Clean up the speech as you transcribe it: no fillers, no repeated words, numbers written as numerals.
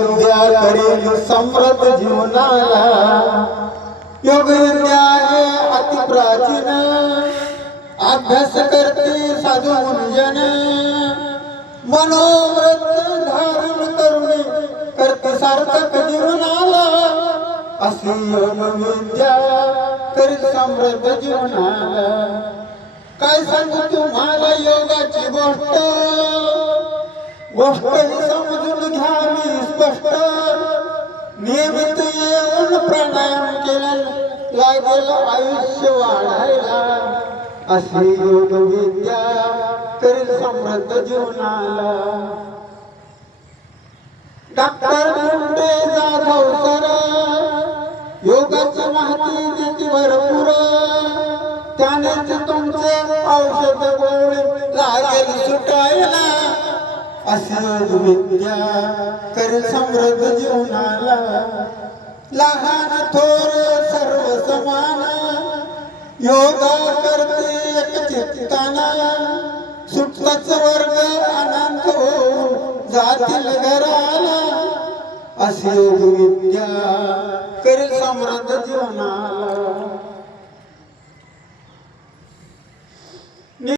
विद्या करील समृद्ध जीवनाला योग विद्या आहे अति प्राचीन अभ्यास करते साधू मुनिजन मनोव्रत धारण करून करते सार्थक जीवनाला अशी योग विद्या करील समृद्ध जीवनाला काय सांगू तुम्हाला योगाची गोष्ट ही समजून घ्यावी स्पष्ट नियमित येऊन प्राणायाम केल्याने लागेल आयुष्य वाढायला अशी योग विद्या करील समृद्ध जीवनाला डॉक्टर मुंडे जाधव सर योगाची माहिती देते भरपूर त्यानेच तुमचे औषध गोळी लागेल सुटायला अशी योग विद्या करील समृद्ध जीवनाला लहान थोर सर्व समान योगा करते एक चित्ताना सुटलाच वर्ग अनंत होऊन जातील घराला अशी योग विद्या करील समृद्ध जीवनाला